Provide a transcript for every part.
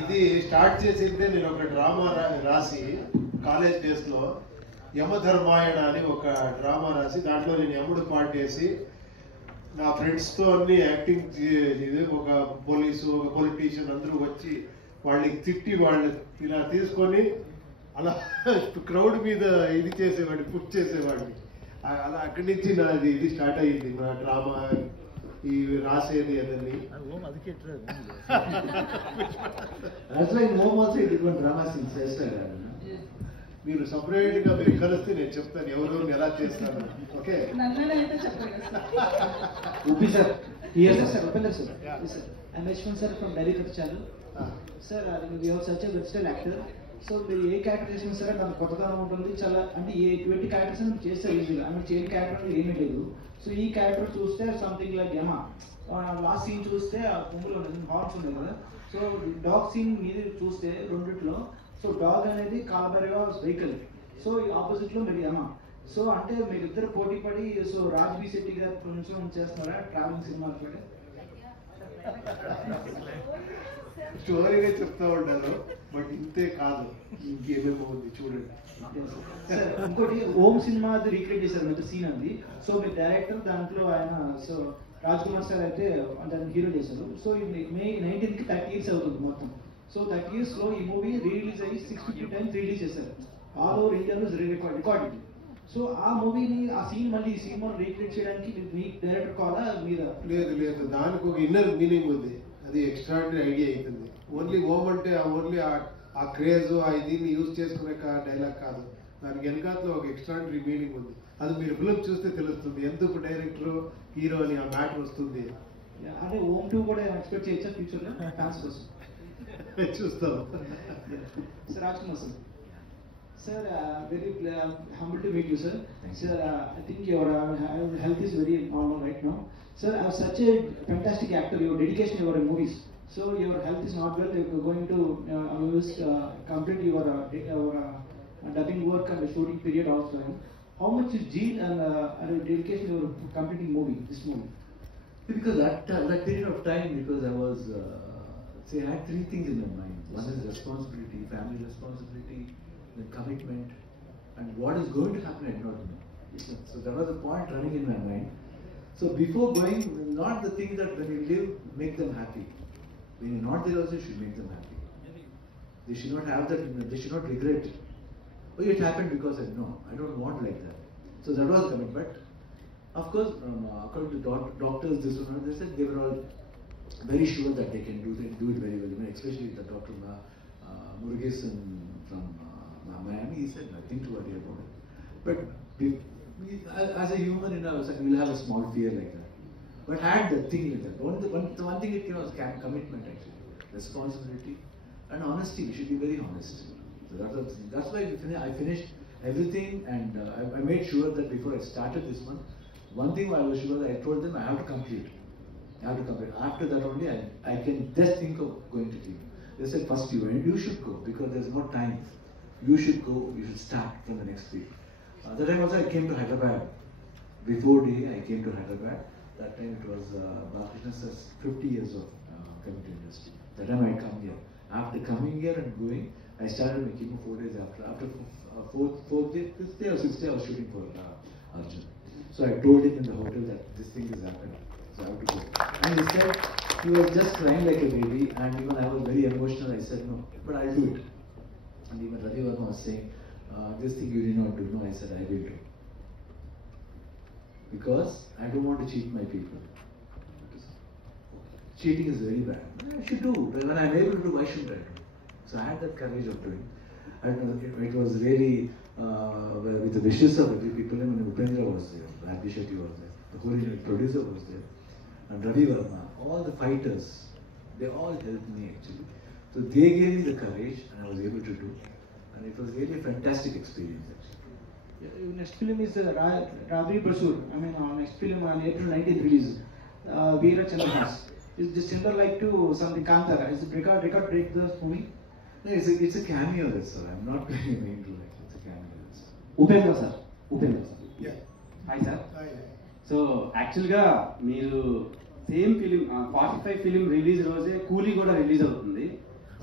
ఇది స్టార్ట్ చేసిందే నేను ఒక డ్రామా రాసి కాలేజ్ డేస్ లో యమధర్మాయణ అని ఒక డ్రామా రాసి దాంట్లో నేను యముడు పార్ట్ వేసి నా ఫ్రెండ్స్ తో అన్ని యాక్టింగ్ ఇది ఒక పోలీసు ఒక పొలిటీషియన్ అందరూ వచ్చి వాళ్ళకి తిట్టి వాళ్ళు ఇలా తీసుకొని అలా క్రౌడ్ మీద ఇది చేసేవాడిని పుష్ చేసేవాడిని. అలా అక్కడి నుంచి నాది ఇది స్టార్ట్ అయ్యింది నా డ్రామా ఈ రాసేది అదని. మీరు సపరేట్ గా మీరు కలిస్తే నేను చెప్తాను ఎవరెవరు ఎలా చేస్తాను. Okay sir such versatile actor. So మీరు ఏ క్యారెక్టర్ చేసినా సరే నాకు కొత్తదనం ఉంటుంది చాలా. అంటే ఎటువంటి క్యారెక్టర్స్ నేను చేస్తారు ఈజీగా. ఆమె చేయని క్యారెక్టర్ ఏమీ లేదు. సో ఈ క్యారెక్టర్ చూస్తే సంథింగ్ లైక్ యమ. లాస్ట్ సీన్ చూస్తే ఆ కొమ్ములో హార్న్స్ ఉన్నాయి కదా. సో డాగ్ సీన్ మీద చూస్తే రెండిట్లో సో డాగ్ అనేది కాలబరిగా వెహికల్. సో ఆపోజిట్ లో మీరు యమ. సో అంటే మీరిద్దరు పోటీ పడి సో రాజ్బీ శెట్టి గారు కొంచెం చేస్తున్నారా ట్రావెలింగ్ సినిమా కూడా? స్టోరీగా చెప్తా ఉంటాను బట్ ఇంతే కాదు, ఇంకేమేమో ఉంది చూడండి. ఇంకోటి ఓం సినిమా అది రీక్రియేట్ చేశారు అంటే సీన్ అది. సో మీ డైరెక్టర్ దాంట్లో ఆయన సో రాజ్ కుమార్ సార్ అయితే దాన్ని హీరో చేశారు. సో మే 19th కి 30 years అవుతుంది మొత్తం. సో 30 years లో ఈ మూవీ రిలీజ్ అయ్యి 650 times రిలీజ్ చేశారు. ఆల్ ఓవర్ ఇండియాలో రికార్డింగ్. సో ఆ మూవీని ఆ సీన్ మళ్ళీ ఈ సినిమా రీక్రియేట్ చేయడానికి మీ డైరెక్టర్ కావాలా మీద? లేదు లేదు, దానికి ఒక ఇన్నర్ మీనింగ్ ఉంది. అది ఎక్స్ట్రాడినరీ ఐడియా అవుతుంది. ఓన్లీ ఓం అంటే ఓన్లీ ఆ క్రేజ్ ఆ దీన్ని యూజ్ చేసుకునే డైలాగ్ కాదు, దానికి వెనకాతలో ఒక ఎక్స్ట్రాడినరీ మీనింగ్ ఉంది. అది మీరు ఫిల్మ్ చూస్తే తెలుస్తుంది ఎందుకు డైరెక్టర్ హీరో అని ఆ మ్యాటర్ వస్తుంది. అంటే ఓం 2 కూడా ఎక్స్పెక్ట్ చేయొచ్చా ఫ్యూచర్ లో ఫ్యాన్స్ కోసం? చూస్తాం. Sir Raj Kumar sir. Sir, very humble to meet you, sir. Sir, I think your health is very normal right now. Sir, I was such a fantastic actor. Your dedication in your movies. So your health is not well. You're going to complete your dubbing work and the shooting period also. How much is zeal and dedication in your completing movie? This movie. Because that period of time, because I was I had three things in my mind. One is responsibility, family responsibility. The commitment, and what is going to happen I do not know. So that was the point running in my mind. So before going, not the thing that when you live, make them happy. When you're not there also, you should make them happy. They should not have that, they should not regret. Oh, it happened because I know. I don't want like that. So that was coming. But of course, according to doctors, this one, they said they were all very sure that they can do it very well. Especially the Dr. Murugesan from Miami, he said nothing to worry about it. But as a human, we'll have a small fear like that. But I had the thing like that. The one thing it came was commitment actually, responsibility and honesty. We should be very honest. So that's why I finished everything, and I made sure that before I started this one, one thing I was sure that I told them I have to complete. After that only I can just think of going to team. They said first you should go because there's no time. You should go, you should start from the next week. That time also I came to Hyderabad. Before day I came to Hyderabad. That time it was Balakrishna sir's 50 years of film industry. That time I come here. After coming here and going, I started making 4 days after. After fourth day, 5th day or 6th day I was shooting for Arjun. So I told him in the hotel that this thing is happening. So I have to go. And he said, he was just crying like a baby, and even I was very emotional. I said no, but I'll do it. And even Ravi Verma was saying, this thing you did not do. No, I said, I will do. Because I don't want to cheat my people. Cheating is very bad. I should do. But when I'm able to do, why shouldn't I do? So I had that courage of doing. It was really with the wishes of every people. I mean, Upendra was there, Ravi Shetty was there, the whole producer was there, and Ravi Verma, all the fighters, they all helped me actually. So they gave me the courage and I was able to do, and it was really a fantastic experience actually. Your next film is Radri Prasur. I mean, next film on April 19th release, Veera Chandrahas. Is this similar like to something Kantara? Is it record break the movie? No, it's a cameo, that's all. I'm not playing a main role. It's a cameo. That's all. Upendra sir. Yeah. Hi sir. Hi. So యాక్చువల్గా మీరు same film 45 film release రోజే కూలీ కూడా release అవుతుంది.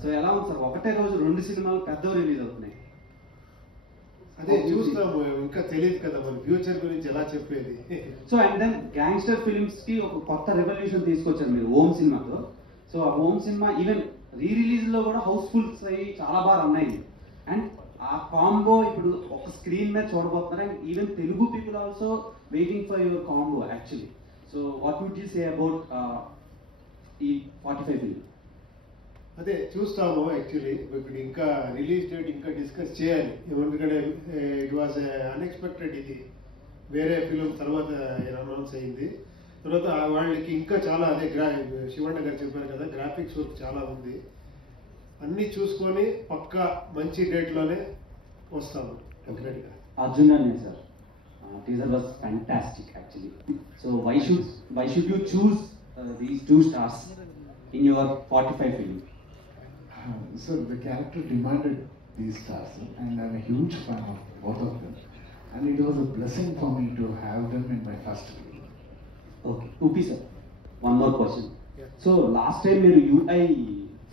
So ఎలా ఉంది sir, ఒకటే రోజు 2 సినిమాలు పెద్దవి రిలీజ్ అవుతున్నాయి. అదే చూస్తాము, ఇంకా తెలియదు కదా మన ఫ్యూచర్ గురించి ఎలా చెప్పేది. So and then gangster films కి ఒక కొత్త రెవల్యూషన్ తీసుకొచ్చారు మీరు ఓం సినిమాతో. సో ఆ ఓం సినిమా ఈవెన్ రిలీజ్ లో కూడా హౌస్ఫుల్స్ అయ్యి చాలా బాగా రన్ అయింది. అండ్ ఆ కాంబో ఇప్పుడు ఒక స్క్రీన్ మీద చూడబోతున్నారు. And even Telugu people also waiting for your combo actually. So what would you say about ఈ 45 ఫిల్మ్? అదే చూస్తాము. యాక్చువల్లీ ఇప్పుడు ఇంకా రిలీజ్ డేట్ ఇంకా డిస్కస్ చేయాలి, ఎందుకంటే ఇట్ వాజ్ అన్ఎక్స్పెక్టెడ్. ఇది వేరే ఫిలిం తర్వాత అనౌన్స్ అయింది. తర్వాత వాళ్ళకి ఇంకా చాలా అదే శివಣ್ణ గారు చెప్పారు కదా, గ్రాఫిక్స్ వర్క్ చాలా ఉంది. అన్నీ చూసుకొని పక్కా మంచి డేట్లోనే వస్తాము డెఫినెట్గా. Arjun and sir, teaser was fantastic actually. So why should you choose these 2 stars in your 45 film? So the character demanded these stars, and I'm a huge fan of both of them. And it was a blessing for me to have them in my first film. Okay, Upi sir, one more question. Yeah. So last time మీరు UI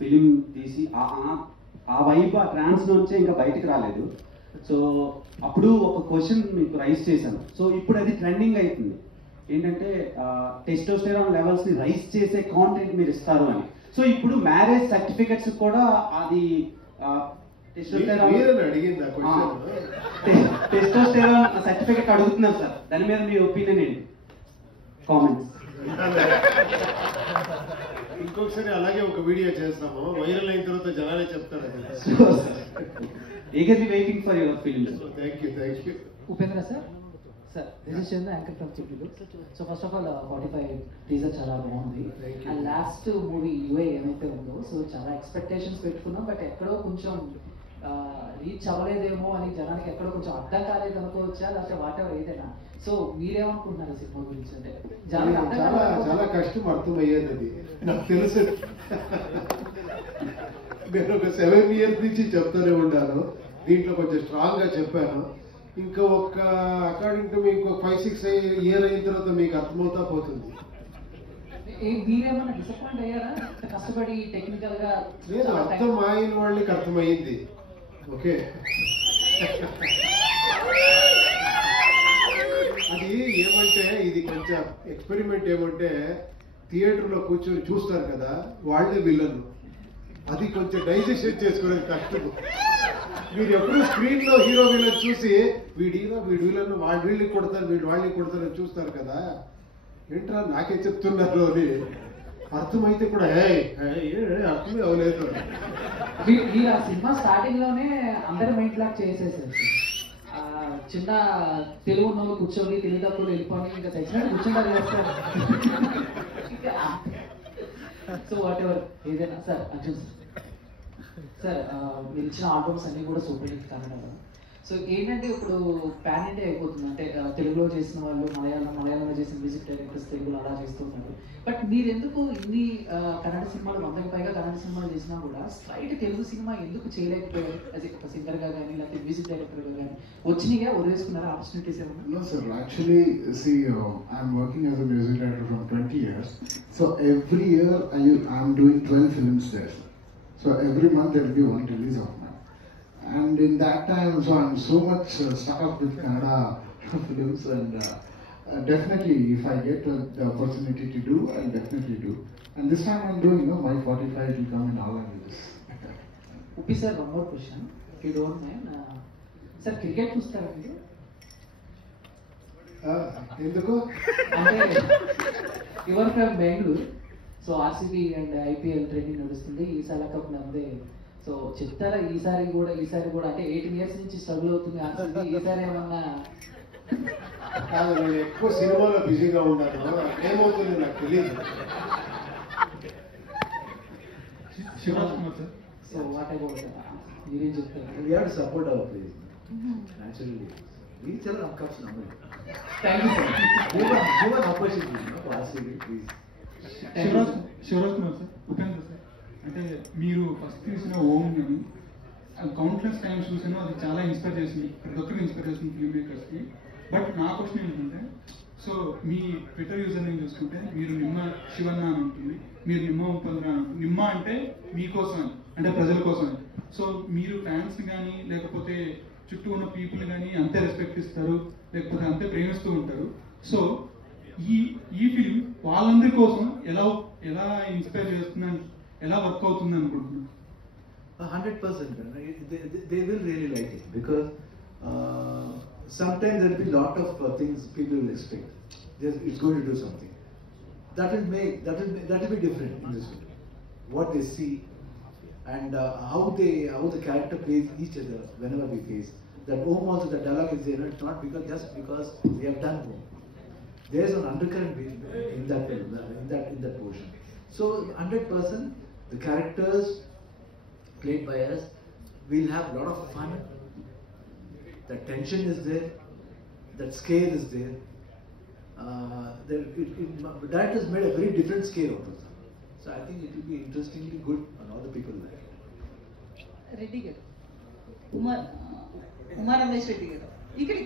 film తీసి ఆ vibe ఆ ట్రాన్స్ నుంచే ఇంకా బయటికి రాలేదు. So అప్పుడు ఒక క్వశ్చన్ మీకు రైజ్ చేశాను. సో ఇప్పుడు అది ట్రెండింగ్ అవుతుంది ఏంటంటే టెస్టోస్టెరాన్ లెవెల్స్ ని రైజ్ చేసే కాంటెంట్ మీరు ఇస్తారు అని. సో ఇప్పుడు మ్యారేజ్ సర్టిఫికెట్స్ కూడా అది మీరని అడిగింది ఆ క్వశ్చన్. టెస్టోస్టెరాన్ సర్టిఫికెట్ అడుగుతున్నారు సార్, దాని మీద మీ ఒపీనియన్ ఏంటి? కామెంట్స్. ఇంకొకసారి అలాగే ఒక వీడియో చేస్తాము, వైరల్ అయిన తర్వాత జనాలే చెప్తారు. eagerly waiting for your film. Thank you. Upendra sir, this is Chandra, anchor from Chipulu. So first of all, 45 teaser చాలా బాగుంది. Thank you. And last movie UI ఏమైతే ఉందో, సో చాలా ఎక్స్పెక్టేషన్స్ పెట్టుకున్నాం, బట్ ఎక్కడో కొంచెం రీచ్ అవ్వలేదేమో అని జనానికి ఎక్కడో కొంచెం అర్థం కాలేదు అనుకోవచ్చా, లేకపోతే వాట్ ఎవర్ ఏదైనా. సో మీరేమనుకుంటున్నారు సినిమా గురించి? అంటే జనానికి అర్థం చాలా కాలేదు. చాలా కష్టం అర్థమయ్యేది అది నాకు తెలుసు. నేను ఒక 7 years నుంచి చెప్తూనే ఉన్నాను, దీంట్లో కొంచెం స్ట్రాంగ్ గా చెప్పాను. ఇంకా ఒక అకార్డింగ్ టు మీ ఇంకో 5-6 years అయిన తర్వాత మీకు అర్థమవుతా పోతుంది. మీరేమన్నా డిసప్పాయింట్ అయ్యారా కష్టపడి టెక్నికల్ గా? లేదు, అర్థం అయిన వాళ్ళకి అర్థమయ్యింది. ఓకే, అది ఏమంటే ఇది కొంచెం ఎక్స్పెరిమెంట్. ఏమంటే థియేటర్లో కూర్చొని చూస్తారు కదా, వాళ్ళే విలన్. అది కొంచెం డైజెషన్ చేసుకునేది కష్టం. మీరు ఎప్పుడు స్క్రీన్ లో హీరో విలన్ చూసి వీడి హీరో వీడి విలన్ వీళ్ళకి కొడతారు వీడు వాళ్ళకి కొడతారని చూస్తారు కదా, ఏంట్రా నాకే చెప్తున్నారు అని అర్థమైతే కూడా అర్థమే అవ్వలేదు. మీరు ఆ సినిమా స్టార్టింగ్ లోనే అందరి మైండ్ బ్లాక్ చేసేసారు. చిన్న తెలుగు ఉన్నోళ్ళు కూర్చొని తెలుగు తప్పులు వెళ్ళిపోయి ఇంకా తెచ్చినట్టు కూర్చుంటారు చేస్తారు. సో వాట్ ఎవర్ ఏదైనా సార్. అర్జున్ సార్, మీరు ఇచ్చిన ఆల్బమ్స్ అన్ని కూడా సూపర్ హిట్ కన్నడ. సో ఏంటంటే ఇప్పుడు పాన్ ఇండియా అయిపోతుంది, అంటే తెలుగులో చేసిన వాళ్ళు మలయాళంలో చేసిన మ్యూజిక్ డైరెక్టర్స్ తెలుగులో అలా చేస్తున్నారు. బట్ మీరు ఎందుకు ఇన్ని కన్నడ సినిమాలు 100కి పైగా కన్నడ సినిమాలు చేసినా కూడా స్ట్రైట్ తెలుగు సినిమా ఎందుకు చేయలేకపోయారు? యాజ్ ఒక సింగర్ గా కానీ లేకపోతే మ్యూజిక్ డైరెక్టర్ గా కానీ వచ్చినాయా, వదిలేసుకున్నారా ఆపర్చునిటీస్ ఏమన్నా? No, sir. Actually, see, I'm working as a music director from 20 years. So every year I'm doing 12 films there. So every month there will be one release of mine. And in that time, so I'm so much stuck up with Kannada films, and definitely, if I get the opportunity to do, I'll definitely do. And this time I'm doing, my 45 will come in all languages. Upi sir, one more question, if you don't mind. Sir, cricket చూస్తారా మీరు? ఎందుకు అంటే your from Bengaluru, so RCB and IPL trending నడుస్తుంది, ఈసారి cup నమ్మదే. So చెప్తారా ఈసారి కూడా అంటే 18 years నుంచి స్ట్రగుల్ అవుతుంది ఆర్సీబీ, ఈసారి ఏమన్నా? కాదు, నేను ఎక్కువ సినిమాలో బిజీగా ఉన్నాను, ఏమవుతుంది నాకు తెలియదు. సో వాట్ అబౌట్ మీరేం చెప్తారు? We have to support our players. Naturally. We tell our cups number. Thank you sir. Give an opportunity for RCB, please. Shivaraj Kumar sir, Upendra sir. అంటే మీరు ఫస్ట్ తీసిన ఓం అని కౌంట్లెస్ టైమ్స్ చూసాను, అది చాలా ఇన్స్పైర్ చేసింది, ప్రతి ఒక్కరికి ఇన్స్పైర్ చేసింది ఫిల్మ్ మేకర్స్కి. బట్ నా క్వశ్చన్ ఏంటంటే, సో మీ ట్విట్టర్ యూజర్ నేమ్ చూసుకుంటే మీరు నిమ్మ శివన్న అని ఉంటుంది, మీరు నిమ్మ అంటే మీకోసం అంటే ప్రజల కోసం. సో మీరు ఫ్యాన్స్ కానీ లేకపోతే చుట్టూ ఉన్న పీపుల్ కానీ అంతే రెస్పెక్ట్ ఇస్తారు, లేకపోతే అంతే ప్రేమిస్తూ ఉంటారు. సో ఈ ఫిల్మ్ వాళ్ళందరి కోసం ఎలా ఇన్స్పైర్ చేస్తుందని, ఎలా వర్క్ అవుతుంది అనుకుంటున్నాను? 100%. They will really like it because sometimes there will be a lot of things people will expect. It's going to do something. That will be different in this film. What they see and how the character plays each other whenever we face. That Om also, the dialogue is there. It's not just because we have done Om. There is an undercurrent in that film, in that portion. So 100%, the characters played by us will have a lot of fun. That tension is there. That scare is there. That has made a very different scare out of it. So I think it will be interestingly good on all the people there. Reddy గారు, ఉమా రమేష్ రెడ్డి గారు, ఇక్కడ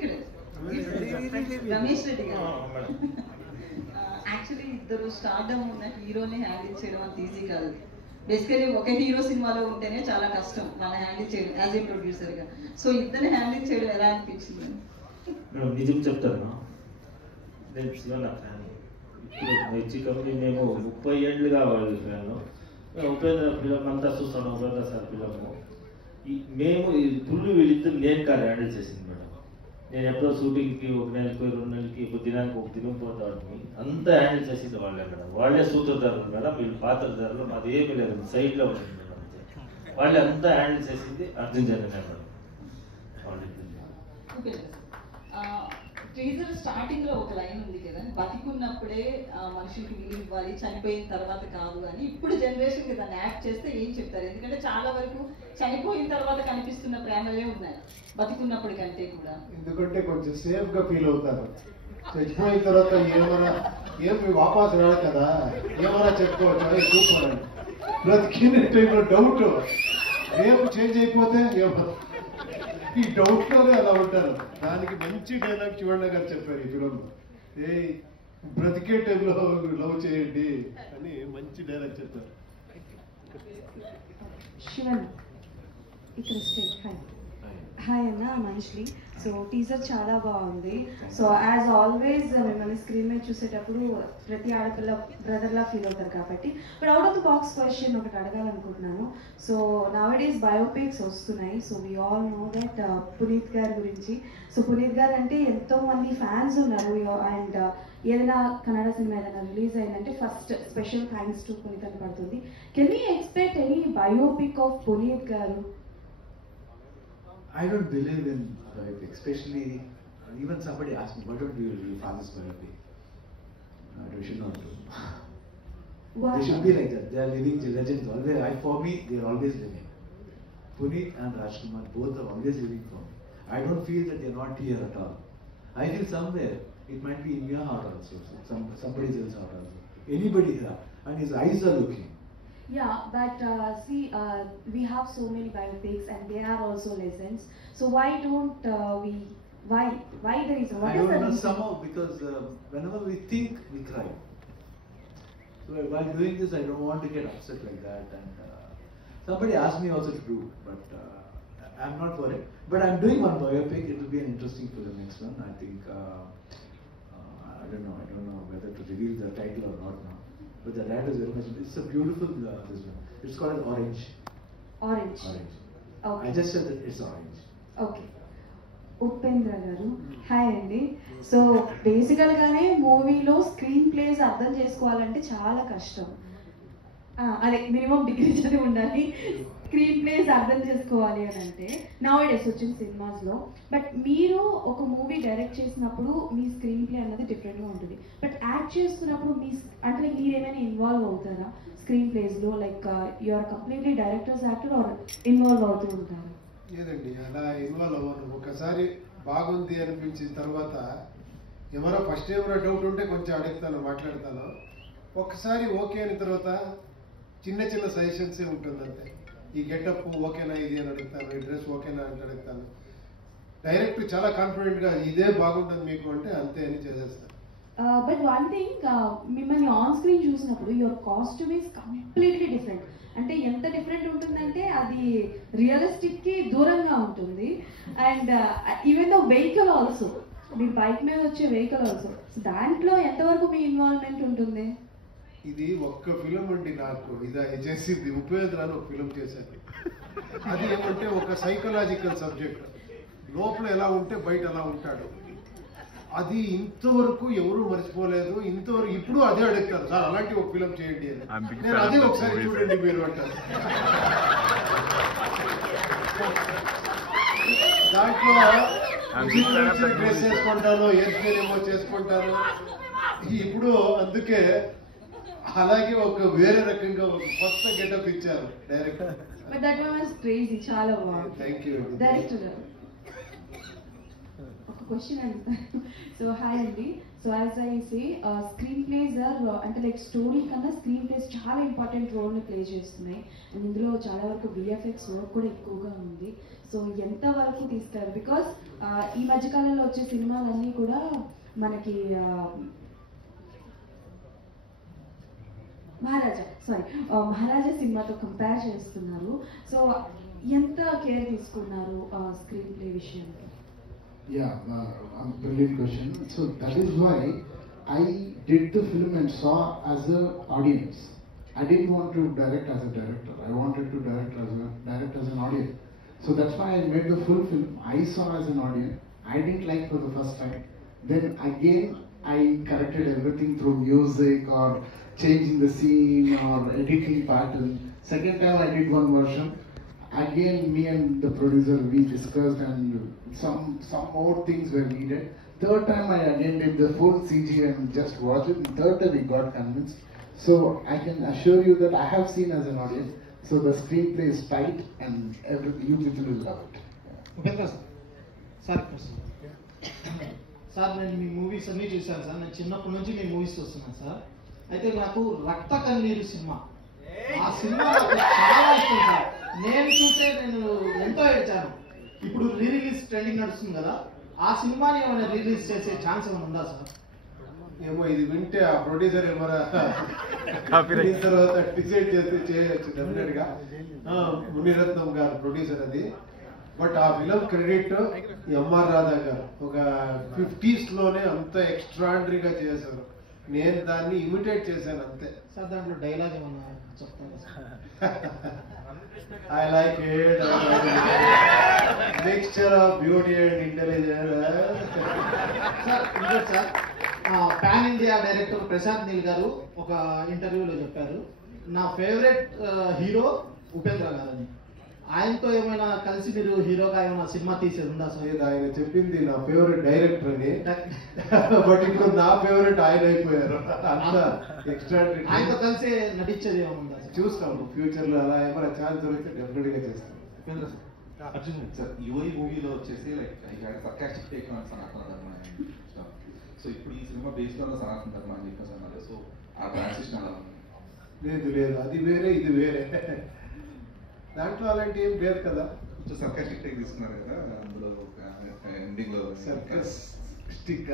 రమేష్ రెడ్డి గారు. Actually ఇద్దరు stardom ఉన్న హీరోని handle చేయడం అంత easy కాదు. బేసికలీ ఒక హీరో సినిమాలో ఉంటేనే చాలా కష్టం మన హ్యాండిల్ చేయడం యాజ్ ఏ ప్రొడ్యూసర్ గా. సో ఇద్దరిని హ్యాండిల్ చేయడం ఎలా అనిపించింది? నిజం చెప్తాను, నేను శివన్న ఫ్యాన్. ఇప్పుడు మిర్చి కంపెనీ మేము 30 ఏళ్ళుగా వాళ్ళు ఫ్యాన్. ఉపేంద్ర ఫిలం అంతా చూస్తాను, ఉపేంద్ర సార్ ఫిలము. మేము పుల్లు వీళ్ళిద్దరు నేను కాదు హ్యాండిల్ చేసింది మేడం. నేను ఎప్పుడో షూటింగ్కి 1 నెలకి 2 నెలలకి దినానికి 1 దినం పోతాను, అంతా హ్యాండిల్ చేసింది వాళ్ళే మేడం. వాళ్ళే సూత్రధారులు మేడం, వీళ్ళు పాత్రధారులు, మాది ఏమీ లేదు, సైడ్లో ఉంటుంది మేడం. వాళ్ళే అంతా హ్యాండిల్ చేసింది అర్జున్ జననే మేడం. టీజర్ స్టార్టింగ్ లో ఒక లైన్ ఉంది కదా, బతికున్నప్పుడే మనుషులకి విలువ ఇవ్వాలి, చనిపోయిన తర్వాత కాదు అని. ఇప్పుడు జనరేషన్ కి దాన్ని యాక్ట్ చేస్తే ఏం చెప్తారు? ఎందుకంటే చాలా వరకు చనిపోయిన తర్వాత కనిపిస్తున్న ప్రేమలే ఉన్నాయి బతికున్నప్పుడు కంటే కూడా. ఎందుకంటే కొంచెం సేఫ్ గా ఫీల్ అవుతారు. చనిపోయిన తర్వాత ఏమి వాపస్ రాడు కదా, ఏమన్నా చెప్పుకోవచ్చు చూసుకోవాలండి. బ్రతికిన టైంలో డౌట్, రేపు చేంజ్ అయిపోతే ఈ డౌట్ లోనే అలా ఉంటారు. దానికి మంచి డైలాగ్ శివಣ್ణ గారు చెప్పారు ఈ ఫిలంలో. బ్రతికే టైంలో లవ్ చేయండి అని మంచి డైలాగ్ చెప్పారు. శివన్ ఇక్కడ హాయ్ అన్న, మనుషులి. సో టీజర్ చాలా బాగుంది. సో యాజ్ ఆల్వేస్ మిమ్మల్ని స్క్రీన్ మీద చూసేటప్పుడు ప్రతి ఆడపిల్ల బ్రదర్లా ఫీల్ అవుతారు కాబట్టి, but out of the box question ఒకటి అడగాలనుకుంటున్నాను. సో నౌడేస్ బయోపిక్స్ వస్తున్నాయి. So we all know that Puneeth గారి గురించి. సో పునీత్ గారు అంటే ఎంతో మంది ఫ్యాన్స్ ఉన్నారు. అండ్ ఏదైనా కన్నడ సినిమా ఏదైనా రిలీజ్ అయిందంటే first special thanks to Puneeth అని పడుతుంది. Can we expect any biopic of Puneeth garu? I don't believe in biopic, especially even somebody asked me, why don't you do father's biopic? We should not do. Why? They should be like that. They are living legends. Always, for me, they are always living. Puneet and Rajkumar both are always living for me. I don't feel that they are not here at all. I feel somewhere it might be in your heart also, somebody else's heart also. Anybody here, and his eyes are looking. Yeah, but see, we have so many biopics and they are also legends. So why don't we? Why the reason? What I is don't the know, reason? somehow because whenever we think, we cry. So while doing this, I don't want to get upset like that. And somebody asked me also to do, but I'm not for it. But I'm doing one biopic. It will be an interesting for the next one. I think I don't know whether to reveal the title or not now. But the writer is very much. It's a beautiful this one. It's called Orange. Orange. Orange. Okay. I just said that it's orange. Okay, Upendra గారు hi అండి. So బేసికల్గానే మూవీలో screen place అర్థం చేసుకోవాలంటే చాలా కష్టం. అదే minimum degree చదివి ఉండాలి స్క్రీన్ ప్లేస్ అర్థం చేసుకోవాలి అని అంటే నౌడేస్ వచ్చిన సినిమాస్లో. బట్ మీరు ఒక మూవీ డైరెక్ట్ చేసినప్పుడు మీ స్క్రీన్ ప్లే అన్నది డిఫరెంట్గా ఉంటుంది. బట్ యాక్ట్ చేస్తున్నప్పుడు అంటే మీరు ఏమైనా ఇన్వాల్వ్ అవుతారా స్క్రీన్ ప్లేస్లో? Like you are completely directors actor are involve అవుతూ ఉంటారా? లేదండి, అలా ఇన్వాల్వ్ అవ్వను. ఒకసారి బాగుంది అనిపించిన తర్వాత ఫస్ట్ ఎవరో డౌట్ ఉంటే కొంచెం అడుగుతాను, మాట్లాడతాను. ఒక్కసారి ఓకే అయిన తర్వాత చిన్న చిన్న సజెషన్సే ఉంటుంది అంతే. ఈ గెటప్ ఓకేనా ఇది అని అడుగుతాను, ఈ డ్రెస్ ఓకేనా అని అడుగుతాను. డైరెక్ట్ చాలా కాన్ఫిడెంట్గా ఇదే బాగుంటుంది మీకు అంటే అంతే అని చేసేస్తాను. బట్ వన్ థింగ్, మిమ్మల్ని ఆన్ స్క్రీన్ చూసినప్పుడు your costume is completely different. అంటే ఎంత డిఫరెంట్ ఉంటుందంటే అది రియలిస్టిక్కి దూరంగా ఉంటుంది. And even the vehicle also, మీరు బైక్ మీద వచ్చే వెహికల్ ఆల్సో, దాంట్లో ఎంతవరకు మీ ఇన్వాల్వ్మెంట్ ఉంటుంది? ఇది ఒక్క ఫిలిం అండి. నాకు ఇది చేసింది ఉపయోగరాలు ఒక ఫిలిం చేశాను. అది ఏమంటే ఒక సైకలాజికల్ సబ్జెక్ట్, లోపల ఎలా ఉంటే బయట ఎలా ఉంటాడు. అది ఇంతవరకు ఎవరు మర్చిపోలేదు. ఇంతవరకు ఇప్పుడు అదే అడుగుతారు, సార్ అలాంటి ఒక ఫిలిం చేయండి అని. నేను అదే ఒకసారి చూడండి మీరు అంటారు. దాంట్లో డ్రెస్ చేసుకుంటాను, ఏమో చేసుకుంటాను. ఇప్పుడు అందుకే అలాగే ఒక వేరే రకంగా ఒక కొత్త గెటప్ ఇచ్చారు director. But that was crazy, చాలా బాగుంది. థ్యాంక్ యూ డైరెక్టర్ గారు ఒక క్వశ్చన్ అడుగుతాను. సో హాయ్ అండి. So as I say screen place అంటే లైక్ స్టోరీ కన్నా స్క్రీన్ ప్లేస్ చాలా ఇంపార్టెంట్ రోల్ని ప్లే చేస్తున్నాయి. అండ్ ఇందులో చాలా వరకు విఎఫ్ఎక్స్ వర్క్ కూడా ఎక్కువగా ఉంది. సో ఎంత వరకు తీసుకెళ్ళారు? బికాస్ ఈ మధ్యకాలంలో వచ్చే సినిమాలన్నీ కూడా మనకి మహారాజా సినిమాతో కంపేర్ చేస్తున్నారు. సో ఎంత కేర్ తీసుకున్నారు స్క్రీన్ ప్లే విషయంలో? Yeah, brilliant question. So that is why I did the film and saw as an audience. I didn't want to direct as a director. I wanted to direct as an audience. So that's why I made the full film. I saw as an audience. I didn't like for the first time. Then again, I corrected everything through music or changing the scene or editing pattern. Second time I did one version. Again, me and the producer, we discussed and some more things were needed. Third time I again did the full CG and just watched it. Third time we got convinced. So I can assure you that I have seen as an audience. So the screenplay is tight and you people will love it. Upendra sir sir నేను మీ movies అన్నీ చూశాను sir. నేను చిన్నప్పటి నుంచి మీ movies చూస్తున్నాను sir. అయితే నాకు రక్త కన్నీరు సినిమా, ఆ సినిమా నాకు చాలా ఇష్టం సార్. నేను చూసే నేను ఎంతో ఏడ్చాను. ఇప్పుడు రీ రిలీజ్ ట్రెండింగ్ నడుస్తుంది కదా, ఆ సినిమాని ఏమైనా రిలీజ్ చేసే ఛాన్స్ ఏమైనా ఉందా సార్? ఏమో ఇది వింటే ఆ ప్రొడ్యూసర్ ఏమైనా తర్వాత డిసైడ్ చేస్తే చేయొచ్చు డెఫినెట్ గా. మునిరత్నం గారు ప్రొడ్యూసర్ అది. బట్ ఆ ఫిలం క్రెడిట్ ఎంఆర్ రాధా గారు ఒక 50s లోనే అంత ఎక్స్ట్రాడనరీగా చేశారు. నేను దాన్ని ఇమిటేట్ చేశాను అంతే. సార్ దాంట్లో డైలాగ్ ఏమన్నా చెప్తారా? I like it. Mixture of beauty and intelligence. Sir ఇంకోటి sir, pan India director Prashanth Neel garu ఒక ఇంటర్వ్యూలో చెప్పారు, నా ఫేవరెట్ హీరో ఉపేంద్ర గారు అని. ఆయనతో ఏమైనా కలిసి మీరు హీరోగా ఏమైనా సినిమా తీసేది ఉందా సార్? ఆయన చెప్పింది నా ఫేవరెట్ డైరెక్టర్ అని. బట్ ఇప్పుడు నా ఫేవరెట్ ఆయన అయిపోయారు. అంత ఎక్స్ట్రాడనరీ. ఆయనతో కలిసి నటించేది ఏముందా? చూస్తాము ఫ్యూచర్ లో అలా ఏమైనా ఛాన్స్ దొరికితే డెఫినెట్ గా చేస్తాం. అర్జున్ సార్, యువై మూవీలో వచ్చేసి like I had sarcastic take on సనాతన ధర్మ అండ్ స్టఫ్. సో ఇప్పుడు ఈ సినిమా బేస్డ్ ఆన్ సనాతన ధర్మ అని చెప్పేసి అన్నారు. సో ఆ ట్రాన్సిషన్ అలా ఉంది? లేదు, అది వేరే ఇది వేరే. దాంట్లో అలాంటి ఏం లేదు కదా. కొంచెం సర్కాస్టిక్ టేక్ తీసుకున్నారు కదా అందులో ఎండింగ్ లో. సర్కాస్టిక్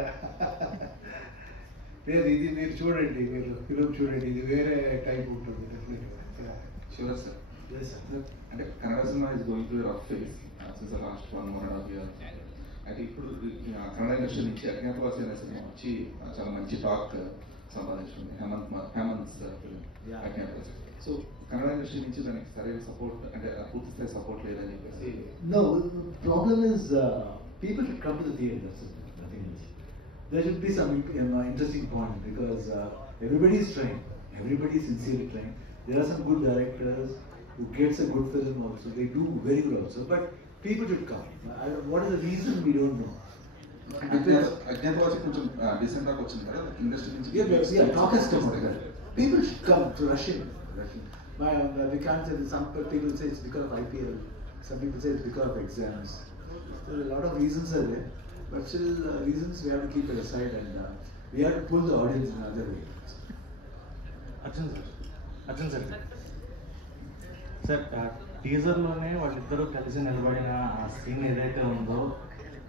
లేదు, ఇది మీరు చూడండి, మీరు ఫిలిం చూడండి, ఇది వేరే టైప్ ఉంటుంది డెఫినెట్ గా. Sure sir. అంటే Kannada cinema is going to rough phase since the last 1.5 years. అయితే ఇప్పుడు కన్నడ ఇండస్ట్రీ నుంచి అజ్ఞాతవాసి అనే సినిమా వచ్చి చాలా మంచి టాక్ సంపాదించింది. Hemanth film Agnyathavasi. So Kannada industry నుంచి దానికి సరైన సపోర్ట్ అంటే పూర్తి స్థాయి సపోర్ట్ లేదని చెప్పేసి. No, problem is people should come to the theatre. Nothing else. There should be some interesting point because everybody is trying. Everybody is sincerely trying. There are some good directors who gets a good film also. They do very good also. But people should come. What is the reason we don't know. Agnyaathavaasi కొంచెం decent గా వచ్చింది కదా industry నుంచి. Yeah, talk has come out there. People should come to Russian. We can't say that. Some people say it's because of IPL. Some people say it's because of exams. There are a lot of reasons are there, but still reasons we have to keep it aside and we have to pull the audience in another way. Arjun sir టీజర్లోనే వాళ్ళిద్దరూ కలిసి నిలబడిన ఆ scene ఏదైతే ఉందో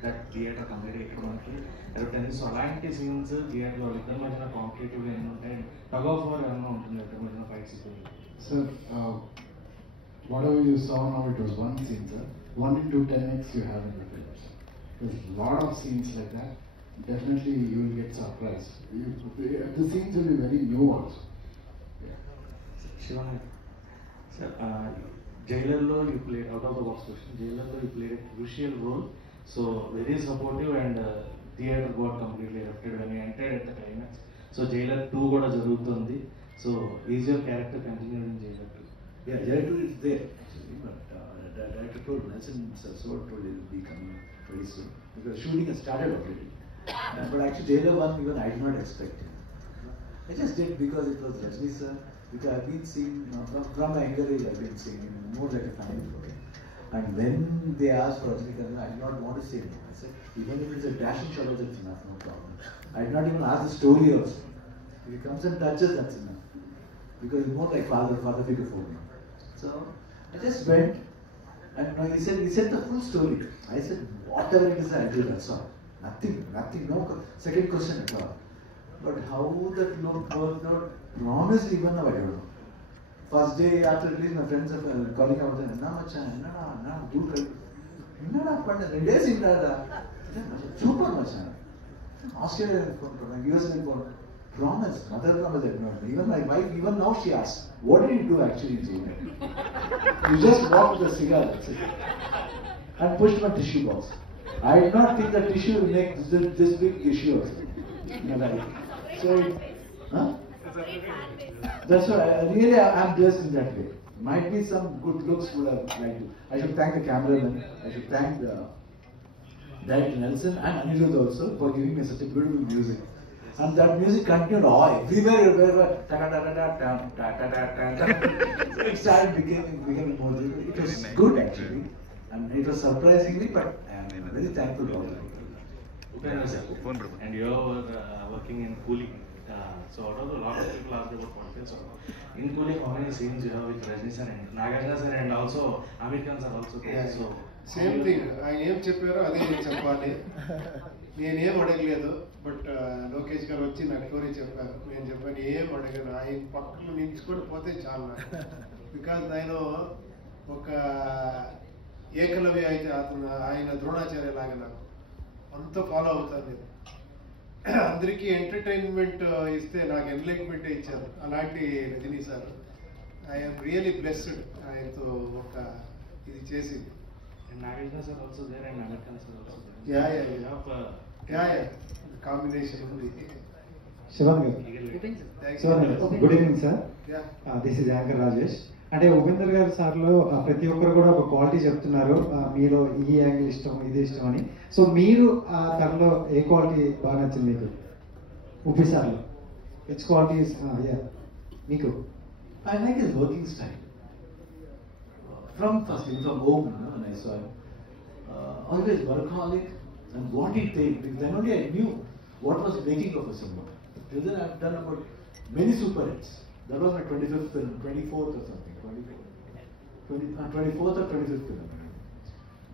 that theatre complete ఇక్కడ మనకి ఎదుగుతుంది. సో అలాంటి సీన్స్ థియేటర్లో ఇద్దరి మధ్యన కాంపిటేటివ్గా ఏమైనా ఉంటాయి, టగ్ ఆఫ్ వార్ ఏమైనా ఉంటుంది ఇద్దరి మధ్యన fight sequence? Sir, whatever you saw now, it was one scene, sir. 1 into 10x you have in the films. There's a lot of scenes like that. Definitely you will get surprised. The scenes will be very new also. Shivan, sir, Jailerlo you played, out of the box question, Jailerlo you played a crucial role. So very supportive and theatre got completely lifted when you entered at the climax. So Jailer 2 కూడా జరుగుతుంది. So is your character continued in Jailer 2? Yeah, Jailer 2 is there actually, but the director told Nelson Sassoon told it will be coming very soon because shooting has started already. But actually Jailer 1 even I did not expect it. I just did because it was Rajni sir, which I've been seeing from my younger age. I've been seeing more like a family for him. And when they asked for Rajnikanth, I did not want to say no. I said, even if it's a dashing shot, that's enough, no problem. I did not even ask the story also. If he comes and touches, that's enough. Because he's more like father figure for me. So I just went, and he said the full story. I said, whatever it is, I'll do, that's all. Nothing, no second question at all. But how that worked out, honestly, even now I don't know. First day after release, my friends are calling out, "Enna macha, enna, do try, enna panna, 2 days intada, super macha." Australia US promise, mother promise that no. Even my wife, even now she asks, "What did you do actually in China?" You just walked with a cigar, that's it, and pushed my tissue box. I did not think that tissue will make this big issue also in my life. So, that's why I'm blessed in that way. Might be some good looks would have liked it. I should thank the cameraman. I should thank the director Nelson and Anirudh also for giving me such a beautiful music. And that music continued everywhere. So it started becoming more. It was good actually, and it was surprisingly, but I'm very thankful for it. And you are working in Cooling. So out of a lot of people ask about confidence. In Cooling, how many scenes you have with Rajni sir and Nagarjuna sir and also Amir Khan sir also there. Yeah. So same thing ఆయన ఏం చెప్పారో అదే నేను చెప్పాలి. నేనేం అడగలేదు, but Lokesh గారు వచ్చి నాకు స్టోరీ చెప్పారు. నేను చెప్పాను ఏం అడగను, ఆయన పక్కన నించుకొని పోతే చాలు నాకు. బికాజ్ నేను ఒక ఏకలవ్య అయితే అతను ఆయన ద్రోణాచార్య లాగా నాకు అంత ఫాలో అవుతాను నేను. అందరికీ ఎంటర్టైన్మెంట్ ఇస్తే నాకు ఎన్లైట్మెంట్ ఇచ్చారు అలాంటి Rajini sir. I'm really blessed ఆయనతో ఒక ఇది చేసింది. and Nagarjuna sir also there and Amir Khan sir also there. Yeah. Combination ఉంది. శివన్ గారు, good evening sir. This is anchor Rajesh. అంటే ఉపేందర్ గారు సార్లో ప్రతి ఒక్కరు కూడా ఒక క్వాలిటీ చెప్తున్నారు, మీలో ఈ యాంగిల్ ఇష్టం, ఇది ఇష్టం అని. సో మీరు తనలో ఏ క్వాలిటీ బాగా నచ్చింది మీకు ఉపి సార్లో? విచ్ క్వాలిటీస్ మీకు? I like his working style. From home, when I saw him, always workaholic and what he takes. Then only I knew what was the making of a cinema. Till then I've done about many super hits. That was my 25th film, 24th or something, 24th or 25th film.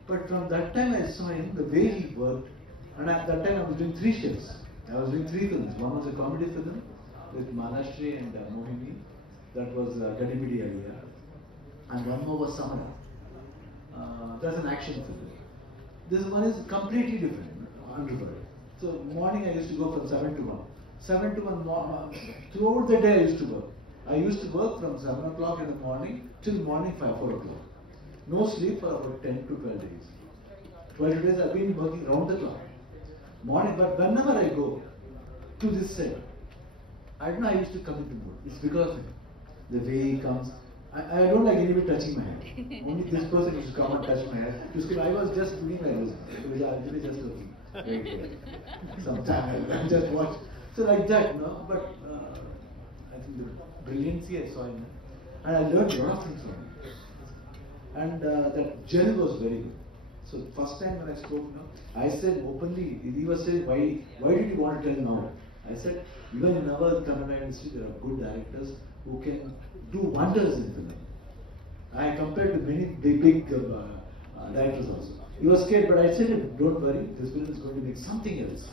But from that time I saw him, the way he worked, and at that time I was doing 3 shifts. I was doing 3 films. One was a comedy film with Manashri and Mohini. That was Gadibidi Aliyah. And one more was Samara. That's an action film. This one is completely different, 100%. So morning I used to go from 7 to 1. 7 to 1, throughout the day I used to work. I used to work from 7 o'clock in the morning till morning 4 o'clock. No sleep for about 10 to 12 days. 12 days I've been working round the clock. Morning, but whenever I go to this set, I don't know, I used to come into mood. It's because of him. The way he comes. I don't like anybody touching my hair. Only this person used to come and touch my hair. I was just doing my business. I was actually just looking. Sometimes I just watch. So like that, no? But I think the brilliancy I saw in him. And I learned a lot of things from him. And that gel was very good. So first time when I spoke, I said openly, he was saying, why did you want to tell now? I said, even in our Kannada industry, there are good directors who can do wonders in film. I compared to many big directors also. He was scared, but I said, don't worry, this film is going to make something else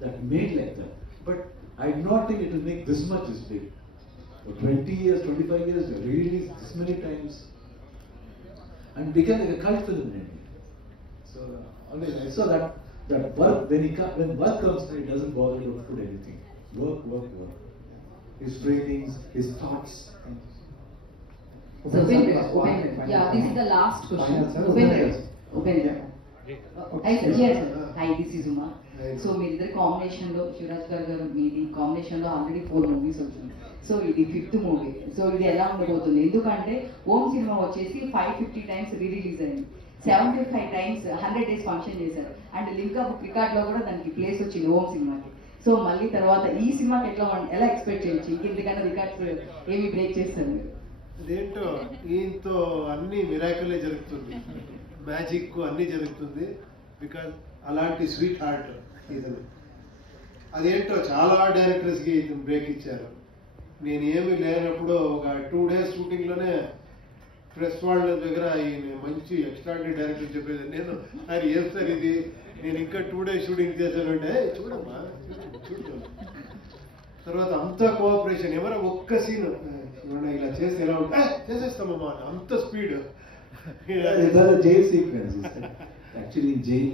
that made like that. But I do not think it will make this much this big. For 20 years, 25 years, they released this many times and became like a cult film in India. So always I saw that work, when work comes, it doesn't bother to put anything. Work. His trainings, his thoughts. So Upendra, yeah, this is the last question. Upendra. Hi sir, yes sir. Hi, this is Uma. So మీరిద్దరు combination లో శివరాజ్ గారు మీది combination లో already 4 movies వచ్చింది. So ఇది 5th movie. So ఇది ఎలా ఉండబోతుంది? ఎందుకంటే ఓం సినిమా వచ్చేసి 550 టైమ్స్ రిలీజ్ అయింది, 75 టైమ్స్ 100 డేస్ ఫంక్షన్ చేశారు, అండ్ లింకా బుక్ రికార్డ్ లో కూడా దానికి ప్లేస్ వచ్చింది ఓం సినిమాకి. సో మళ్ళీ తర్వాత ఈ సినిమాకి ఎలా ఎక్స్పెక్ట్ చేయొచ్చు? ఇంకెందుకన్నా రికార్డ్స్ ఏమి బ్రేక్ చేస్తారు మీరు? అదేంటో ఈయనతో అన్ని మిరాకిలే జరుగుతుంది, మ్యాజిక్ అన్ని జరుగుతుంది. బికాజ్ అలాంటి స్వీట్ హార్ట్ ఇతను. అదేంటో చాలా డైరెక్టర్స్కి ఇతను బ్రేక్ ఇచ్చారు. నేను ఏమీ లేనప్పుడు ఒక 2 days షూటింగ్లోనే ప్రెస్ వాళ్ళ దగ్గర ఈయన మంచి ఎక్స్ట్రాడినరీ డైరెక్టర్ చెప్పేది. నేను సార్ ఏం సార్ ఇది, నేను ఇంకా 2 days షూటింగ్ చేశానంటే చూడమ్మా చూడు. తర్వాత అంత కోఆపరేషన్, ఎవరో ఒక్క సీన్ ఇలా చేస్తే ఎలా ఉంటుంది చేసేస్తామమ్మా అంత speed. jail sequence. Actually, in jail,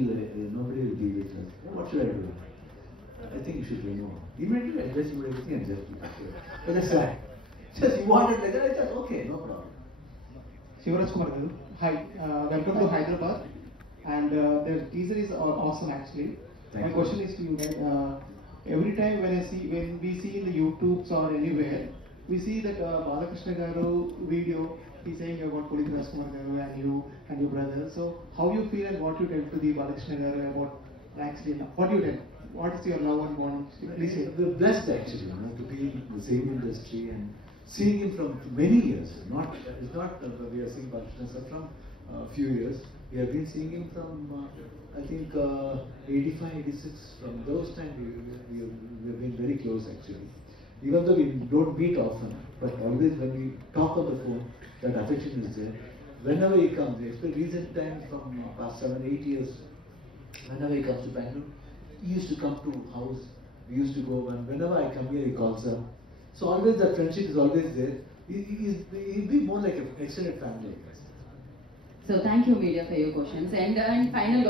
nobody will be with us. What should I do? I think you should remove. Immediately, I just do everything and just keep it. But that's right. Just you want it like that, I just okay, no problem. Shivraj Kumar Garu. Hi, welcome to Hyderabad. And the teaser is awesome actually. My question is to you, right? Every time when we see in the YouTubes or anywhere, we see that Balakrishna Garu video. He's saying about Pulith Rajkumar Garu and you and your brother. So how you feel and what you tell to the Balakrishna Garu about actually what you tell? What is your love and bond? Please say. We're blessed actually, to be in the same industry and seeing him from many years. It's not we are seeing Balakrishna sir from a few years. We have been seeing him from I think 85, 86. From those times we have been very close actually. Even though we don't meet often, but always when we talk on the phone, that affection is there. Whenever he comes, especially recent times from past 7-8 years, whenever he comes to Bangalore, he used to come to house. We used to go, and whenever I come here, he calls up. So always that friendship is always there. He'll be more like an extended family, I guess. So thank you media for your questions, and final